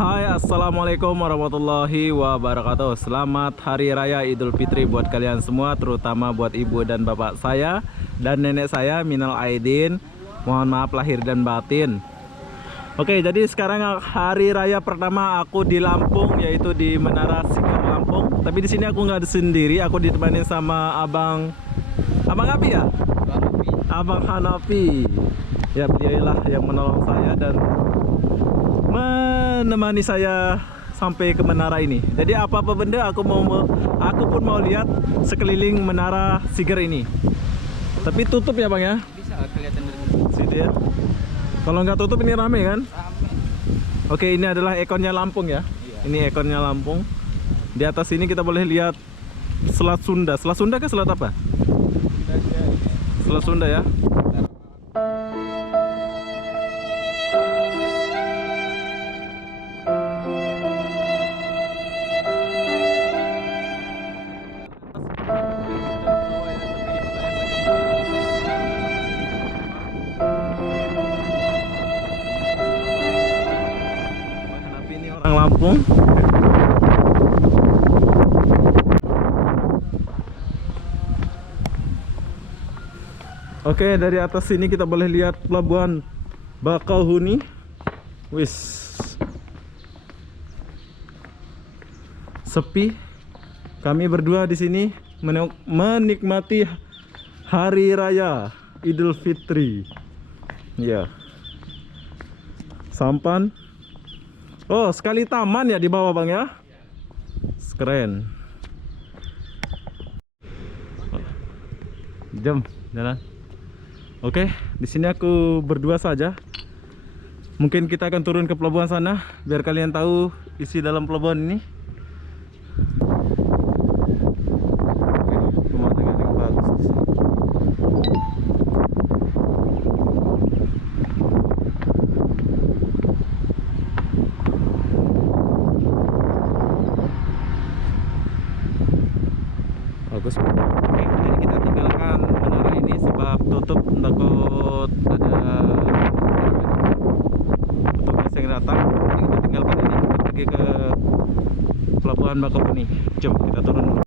Hai, assalamualaikum warahmatullahi wabarakatuh. Selamat Hari Raya Idul Fitri buat kalian semua, terutama buat ibu dan bapak saya dan nenek saya. Minal aidin, mohon maaf lahir dan batin. Oke, jadi sekarang hari raya pertama aku di Lampung, yaitu di Menara Sigar Lampung. Tapi di sini aku nggak sendiri, aku ditemani sama Abang Abi ya? Abang Hanafi. Ya, beliaulah yang menolong saya dan menemani saya sampai ke menara ini. Jadi apa-apa benda aku pun mau lihat sekeliling Menara Sigar ini. Tapi tutup ya Bang ya? Bisa kelihatan dari Situ ya. Kalau nggak tutup ini rame kan? rame. Oke, ini adalah ekornya Lampung ya. Iya. Ini ekornya Lampung. Di atas ini kita boleh lihat Selat Sunda. Selat Sunda ke selat apa? Selat Sunda ya. Kenapa ini orang Lampung? Oke, dari atas sini kita boleh lihat pelabuhan Bakauheni. Wis, sepi. Kami berdua di sini menikmati Hari Raya Idul Fitri. Ya, sampan. Oh, sekali taman ya di bawah Bang ya. Keren. Jom jalan. Oke, di sini aku berdua saja. Mungkin kita akan turun ke pelabuhan sana biar kalian tahu isi dalam pelabuhan ini. Oke, pemandangan yang bagus di sini. Bagus. Oke, jadi kita tinggalkan menara ini sebab tutup, takut ada petugas yang datang. Jadi kita tinggalkan ini, kita pergi ke pelabuhan Bakauheni. Jom kita turun.